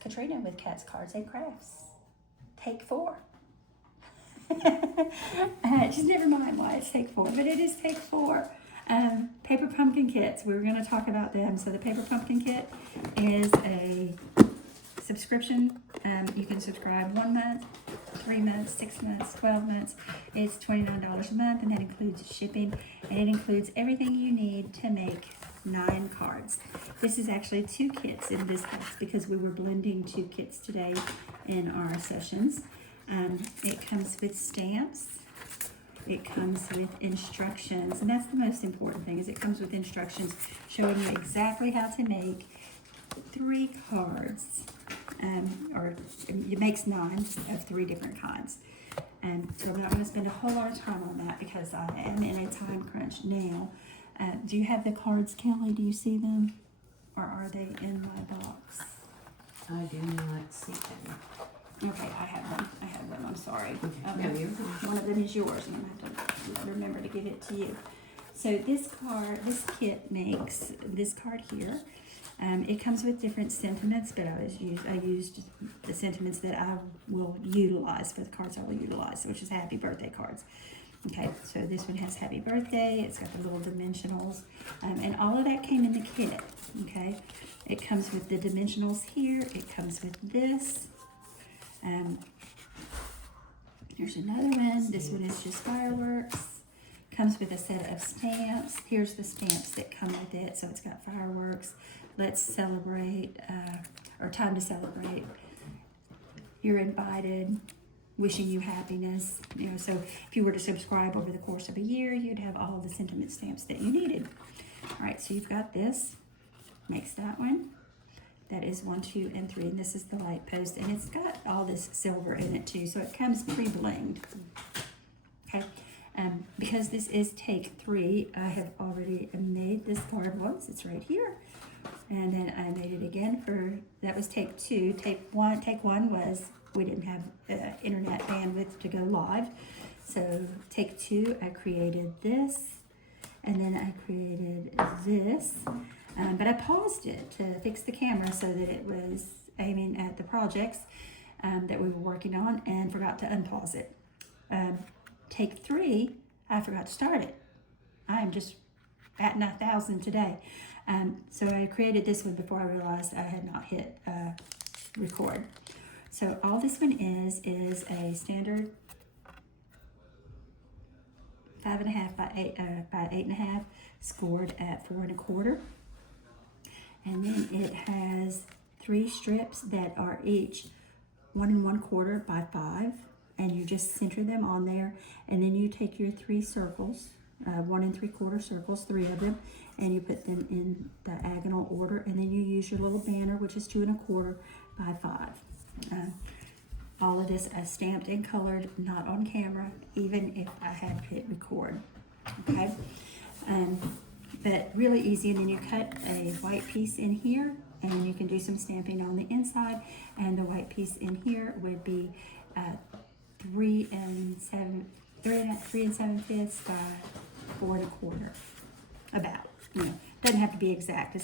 Katrina with Cats, Cards, and Crafts. Take 4. Just never mind why it's take 4, but it is take 4. Paper pumpkin kits. We're going to talk about them. So the paper pumpkin kit is a subscription. You can subscribe 1 month, 3 months, 6 months, 12 months. It's $29 a month, and that includes shipping, and it includes everything you need to make 9 cards. This is actually 2 kits in this box because we were blending 2 kits today in our sessions. It comes with stamps. It comes with instructions, and that's the most important thing, is it comes with instructions showing you exactly how to make 3 cards, or it makes 9 of 3 different kinds. And so I'm not going to spend a whole lot of time on that because I am in a time crunch now. Do you have the cards, Kelly? Do you see them? Or are they in my box? I do not see them. Okay, I have them. I'm sorry. No, you're fine. One of them is yours, and I'm going to have to remember to give it to you. So this kit makes this card here. It comes with different sentiments, but I used the sentiments that I will utilize for the cards I will utilize, which is happy birthday cards. Okay, so this one has happy birthday. It's got the little dimensionals, and all of that came in the kit. Okay, it comes with the dimensionals here. It comes with this. Here's another one. This one is just fireworks. Comes with a set of stamps. Here's the stamps that come with it. So it's got fireworks, let's celebrate, or time to celebrate, you're invited, wishing you happiness. You know, so if you were to subscribe over the course of a year, you'd have all the sentiment stamps that you needed. All right, so you've got this. Makes that one. That is 1, 2, and 3, and this is the light post, and it's got all this silver in it too, so it comes pre-blinged. Okay, because this is take 3, I have already made this card once. It's right here, and then I made it again for, that was take 2. Take one was we didn't have internet bandwidth to go live, so take 2 I created this, and then I created this. But I paused it to fix the camera so that it was aiming at the projects that we were working on, and forgot to unpause it. Take 3, I forgot to start it. I am just at 9,000 today. So I created this one before I realized I had not hit record. So all this one is a standard 5.5 by 8.5, scored at 4 1/4. And then it has 3 strips that are each 1 1/4 by 5, and you just center them on there, and then you take your 3 circles, 1 3/4 circles, 3 of them, and you put them in diagonal order, and then you use your little banner, which is 2 1/4 by 5. All of this is stamped and colored, not on camera, even if I had hit record. Okay. But really easy, and then you cut a white piece in here, and you can do some stamping on the inside, and the white piece in here would be 3 7/5 by 4 1/4, about, you know, doesn't have to be exact.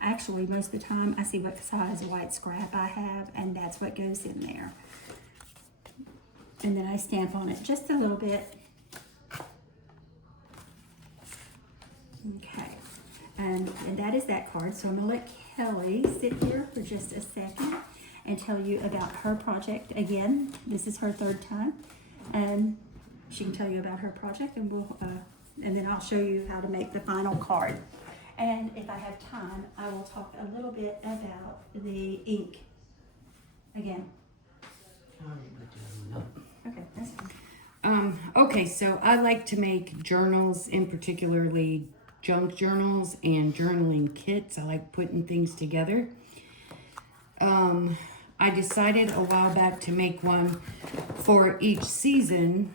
Actually, most of the time I see what size white scrap I have, and that's what goes in there, and then I stamp on it just a little bit. Okay, and that is that card. So I'm gonna let Kelly sit here for just a second and tell you about her project. Again, this is her 3rd time, and she can tell you about her project, and and then I'll show you how to make the final card. And if I have time, I will talk a little bit about the ink again. Okay, that's fine. Okay, so I like to make journals, in particularly junk journals and journaling kits. I like putting things together. I decided a while back to make one for each season,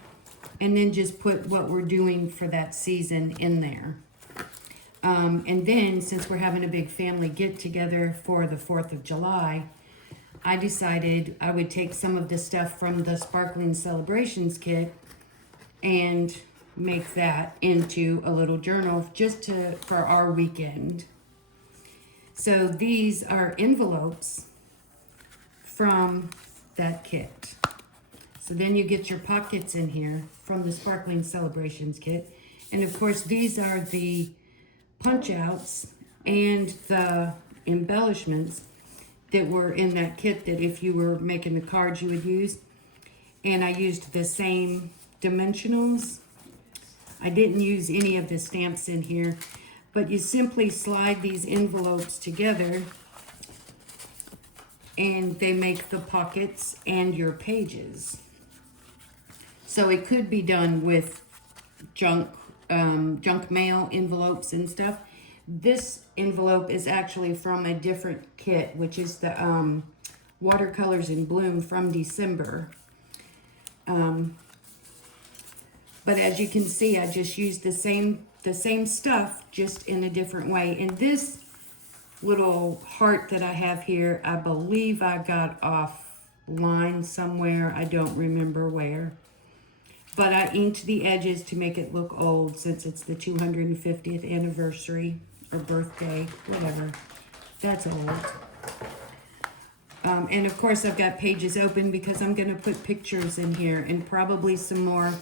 and then just put what we're doing for that season in there. And then, since we're having a big family get together for the 4th of July, I decided I would take some of the stuff from the Sparkling Celebrations kit and make that into a little journal just for our weekend. So these are envelopes from that kit. So then you get your pockets in here from the Sparkling Celebrations kit. And of course, these are the punch outs and the embellishments that were in that kit that if you were making the cards you would use. And I used the same dimensionals. I didn't use any of the stamps in here, but you simply slide these envelopes together and they make the pockets and your pages. So it could be done with junk mail envelopes and stuff. This envelope is actually from a different kit, which is the Watercolors in Bloom from December. But as you can see, I just used the same stuff, just in a different way. And this little heart that I have here, I believe I got offline somewhere. I don't remember where. But I inked the edges to make it look old, since it's the 250th anniversary or birthday, whatever. That's old. And of course I've got pages open because I'm gonna put pictures in here and probably some more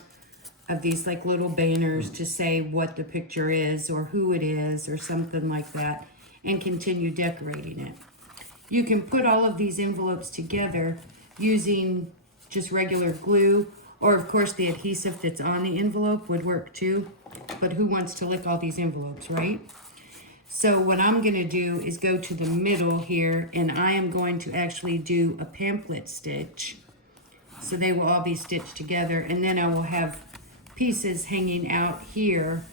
of these like little banners to say what the picture is or who it is or something like that, and continue decorating it. You can put all of these envelopes together using just regular glue, or of course the adhesive that's on the envelope would work too, but who wants to lick all these envelopes, right? So what I'm gonna do is go to the middle here, and I am going to actually do a pamphlet stitch. So they will all be stitched together, and then I will have pieces hanging out here,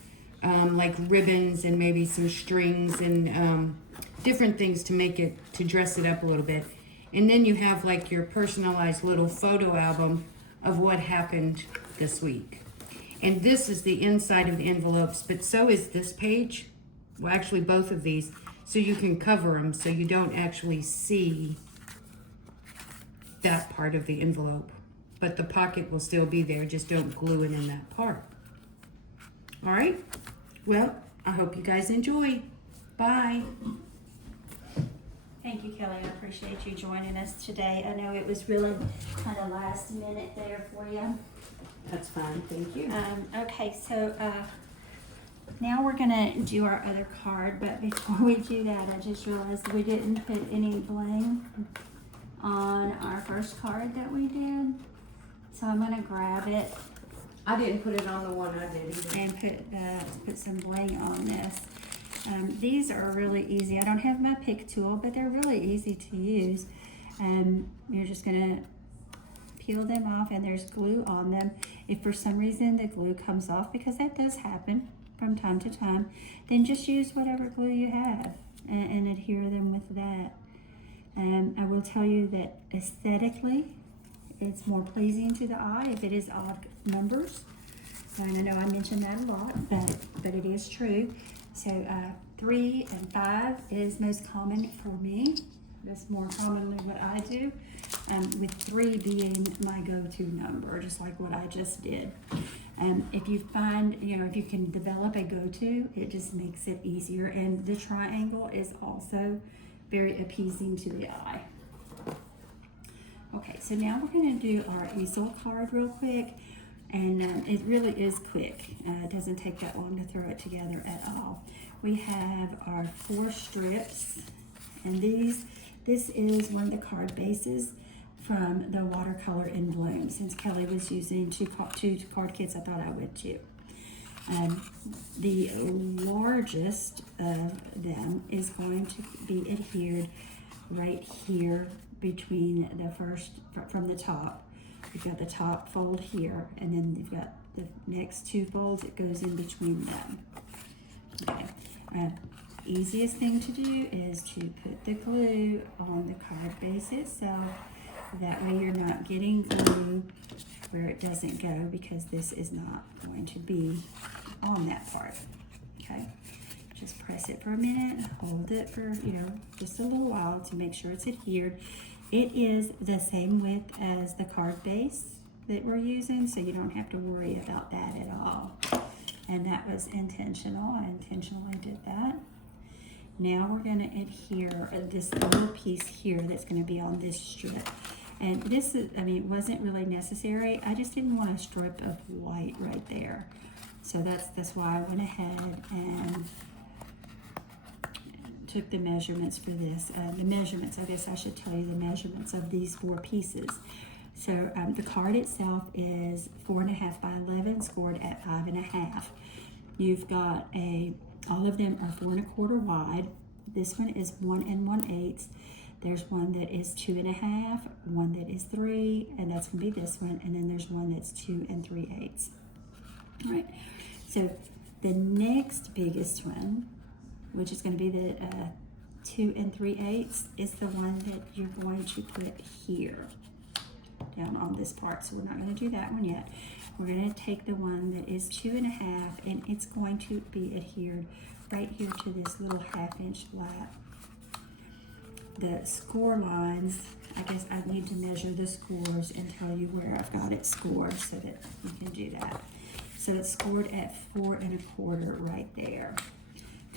like ribbons and maybe some strings and different things to dress it up a little bit. And then you have like your personalized little photo album of what happened this week. And this is the inside of the envelopes, but so is this page. Well, actually both of these, so you can cover them so you don't actually see that part of the envelope. But the pocket will still be there, just don't glue it in that part. All right, well, I hope you guys enjoy. Bye. Thank you, Kelly. I appreciate you joining us today. I know it was really kind of last minute there for you. That's fine, thank you. Okay, so now we're gonna do our other card, but before we do that, I just realized we didn't put any bling on our first card that we did. So I'm gonna grab it I didn't put it on the one I did either. and put some bling on this. These are really easy. I don't have my pick tool, but they're really easy to use. You're just gonna peel them off, and there's glue on them. If for some reason the glue comes off, because that does happen from time to time, then just use whatever glue you have and adhere them with that. I will tell you that aesthetically, it's more pleasing to the eye if it is odd numbers. And I know I mention that a lot, but it is true. So 3 and 5 is most common for me. That's more commonly what I do, with 3 being my go-to number, just like what I just did. If you find, if you can develop a go-to, it just makes it easier. And the triangle is also very appeasing to the eye. Okay, so now we're going to do our easel card real quick, and it really is quick. It doesn't take that long to throw it together at all. We have our 4 strips, and this is one of the card bases from the Watercolor in Bloom. Since Kelly was using two card kits, I thought I would too. The largest of them is going to be adhered right here between the first, from the top. You've got the top fold here, and then you've got the next 2 folds, it goes in between them. Okay, easiest thing to do is to put the glue on the card bases, so that way you're not getting glue where it doesn't go, because this is not going to be on that part. Okay, just press it for a minute, hold it for just a little while to make sure it's adhered. It is the same width as the card base that we're using, so you don't have to worry about that at all. And that was intentional. I intentionally did that. Now we're gonna adhere this little piece here that's gonna be on this strip. And this is, I mean, it wasn't really necessary. I just didn't want a strip of white right there. So that's why I went ahead and took the measurements for this. I guess I should tell you the measurements of these 4 pieces. So the card itself is 4.5 by 11, scored at 5.5. You've got all of them are 4 1/4 wide. This one is 1 1/8. There's one that is 2 1/2, one that is 3, and that's gonna be this one. And then there's one that's 2 3/8. All right. So the next biggest one, which is going to be the 2 3/8, is the one that you're going to put here, down on this part. So we're not going to do that one yet. We're going to take the one that is 2 1/2, and it's going to be adhered right here to this little 1/2 inch flap. The score lines, I guess I need to measure the scores and tell you where I've got it scored so that you can do that. So it's scored at 4 1/4 right there.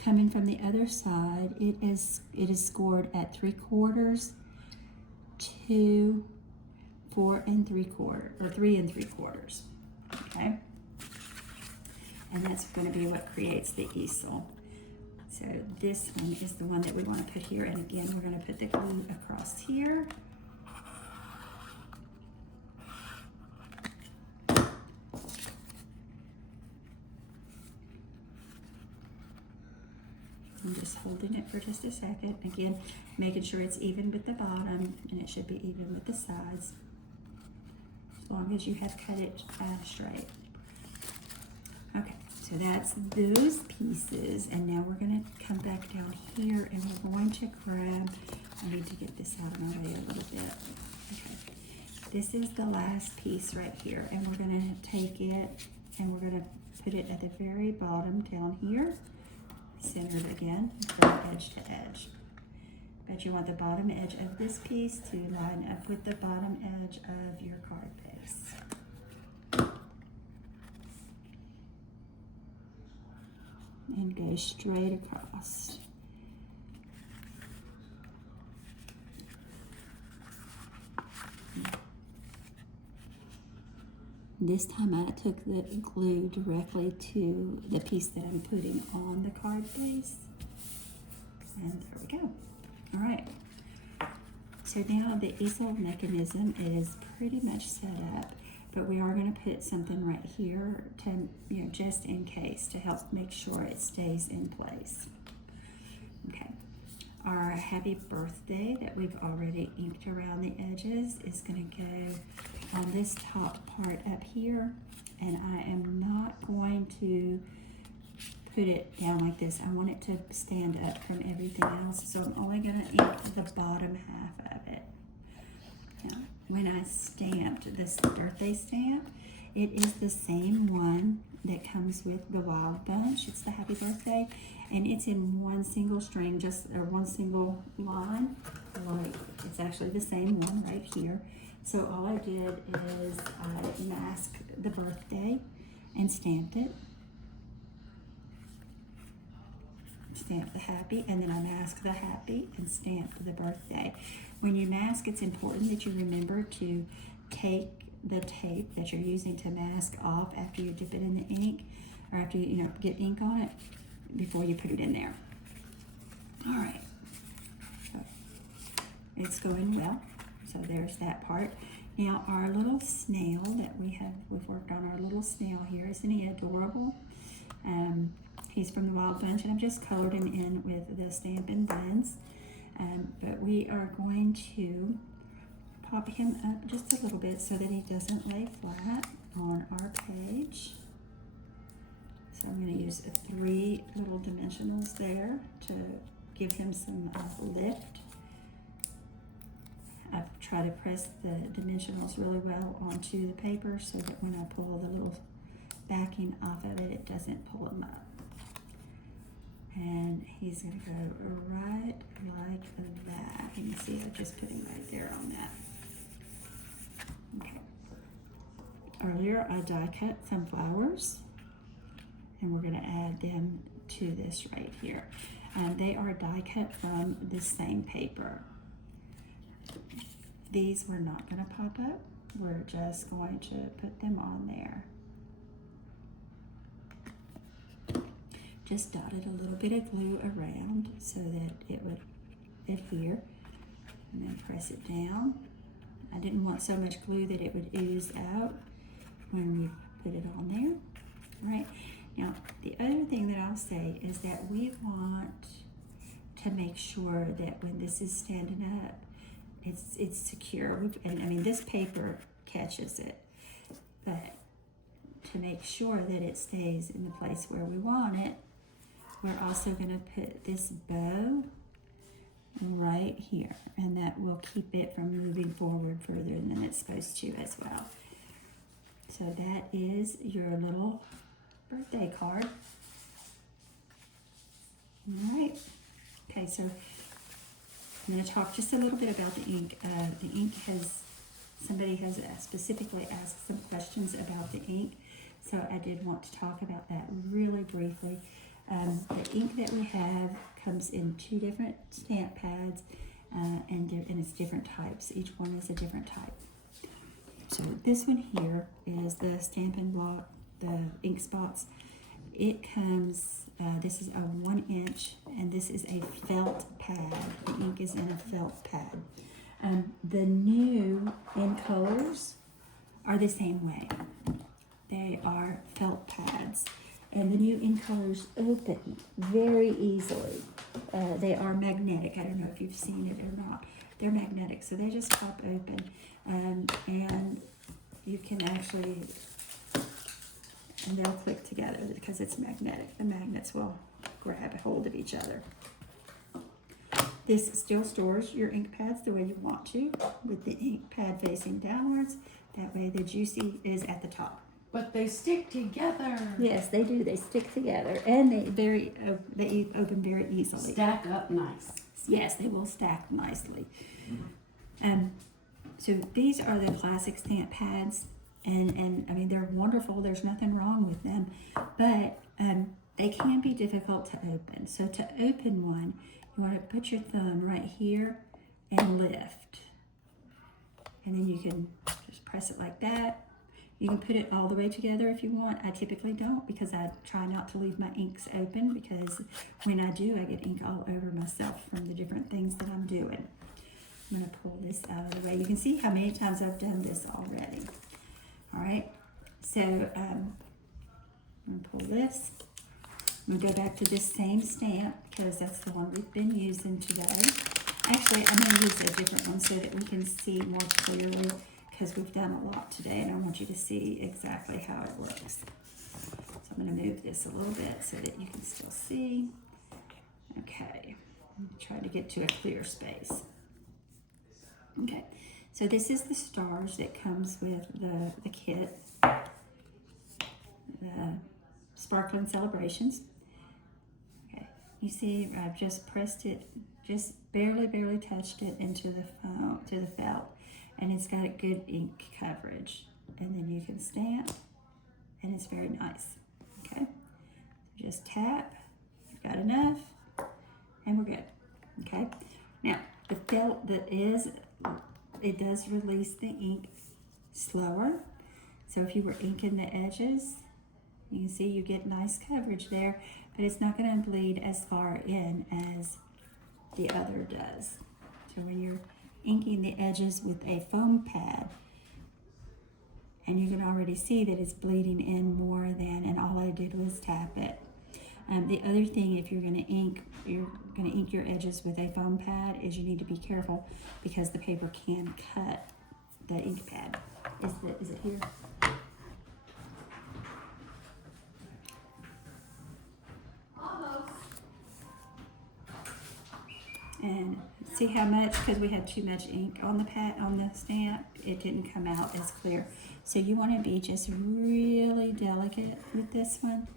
Coming from the other side, it is scored at 3/4, 2, 4 3/4, or 3 3/4. Okay, and that's going to be what creates the easel. So this one is the one that we want to put here, and again, we're going to put the glue across here. I'm just holding it for just a second. Again, making sure it's even with the bottom, and it should be even with the sides, as long as you have cut it straight. Okay, so that's those pieces, and now we're going to come back down here, and we're going to grab, I need to get this out of my way a little bit. Okay, this is the last piece right here, and we're going to take it, and we're going to put it at the very bottom down here, centered again from edge to edge. But you want the bottom edge of this piece to line up with the bottom edge of your card base. And go straight across. This time I took the glue directly to the piece that I'm putting on the card base. And there we go. All right. So now the easel mechanism is pretty much set up, but we are going to put something right here to, just in case, to help make sure it stays in place. Okay. Our happy birthday that we've already inked around the edges is going to go on this top part up here, and I am not going to put it down like this. I want it to stand up from everything else, so I'm only going to ink the bottom half of it. Now, when I stamped this birthday stamp, it is the same one that comes with the Wild Bunch. It's the happy birthday, and it's in one single string, one single line. Like, it's actually the same one right here. So all I did is I masked the birthday and stamped it. Stamped the happy, and then I masked the happy and stamped the birthday. When you mask, it's important that you remember to take the tape that you're using to mask off after you dip it in the ink, or after you get ink on it, before you put it in there. All right, so it's going well. So there's that part. Now our little snail that we've worked on our little snail here. Isn't he adorable? He's from the Wild Bunch, and I've just colored him in with the Stampin' Blends. But we are going to pop him up just a little bit so that he doesn't lay flat on our page. So I'm going to use 3 little dimensionals there to give him some lift. I try to press the dimensionals really well onto the paper so that when I pull the little backing off of it, it doesn't pull him up. And he's going to go right like that. You can see I just put him right there on that. Okay. Earlier I die cut some flowers, and we're going to add them to this right here. They are die cut from the same paper. These we're not going to pop up. We're just going to put them on there. Just dotted a little bit of glue around so that it would adhere, and then press it down. I didn't want so much glue that it would ooze out when we put it on there. All right, now the other thing that I'll say is that we want to make sure that when this is standing up, it's secure. And I mean, this paper catches it, but to make sure that it stays in the place where we want it, we're also going to put this bow right here, and that will keep it from moving forward further than it's supposed to as well. So that is your little birthday card. All right. Okay, so I'm going to talk just a little bit about the ink. The ink somebody has specifically asked some questions about the ink, so I did want to talk about that really briefly. The ink that we have comes in 2 different stamp pads, and it's different types. Each one is a different type. So this one here is the Stampin' Block, the ink spots. It comes, this is a 1 inch, and this is a felt pad. The ink is in a felt pad. The new ink colors are the same way. They are felt pads. And the new ink colors open very easily. They are magnetic. I don't know if you've seen it or not. They're magnetic, so they just pop open. And you can actually, and they'll click together because it's magnetic. The magnets will grab a hold of each other. This still stores your ink pads the way you want to, with the ink pad facing downwards. That way the juicy is at the top. But they stick together. Yes, they do. They stick together, and they open very easily. Stack up nice. Yes, they will stack nicely. So these are the classic stamp pads, and I mean, they're wonderful. There's nothing wrong with them, but they can be difficult to open. So to open one, you want to put your thumb right here and lift, and then you can just press it like that. You can put it all the way together if you want. I typically don't, because I try not to leave my inks open, because when I do, I get ink all over myself from the different things that I'm doing. I'm going to pull this out of the way. You can see how many times I've done this already. All right, so I'm going to pull this. I'm going to go back to this same stamp, because that's the one we've been using today. Actually, I'm going to use a different one so that we can see more clearly, because we've done a lot today, and I want you to see exactly how it looks. So I'm going to move this a little bit so that you can still see. Okay, try to get to a clear space. Okay, so this is the stars that comes with the kit, the Sparkling Celebrations. Okay, you see I've just pressed it, just barely touched it into the foam, to the felt. And it's got a good ink coverage. And then you can stamp, and it's very nice. Okay, so just tap, you've got enough, and we're good. Okay, now the felt it does release the ink slower. So if you were inking the edges, you can see you get nice coverage there, but it's not going to bleed as far in as the other does. So when you're inking the edges with a foam pad, and you can already see that it's bleeding in more than, and all I did was tap it. The other thing, if you're going to ink your edges with a foam pad, is you need to be careful, because the paper can cut the ink pad. Is it here? And see how much, because we had too much ink on the pad, on the stamp, it didn't come out as clear. So you want to be just really delicate with this one,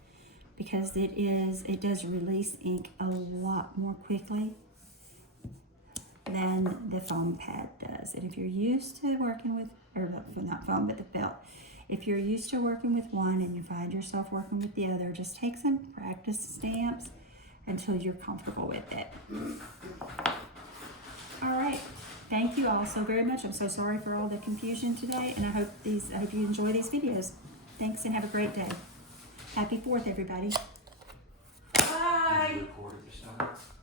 because it does release ink a lot more quickly than the foam pad does. And if you're used to working with, or not foam, but the felt, if you're used to working with one and you find yourself working with the other, just take some practice stamps until you're comfortable with it. All right. Thank you all so very much. I'm so sorry for all the confusion today, and I hope you enjoy these videos. Thanks and have a great day. Happy 4th, everybody. Bye. Recorded this time.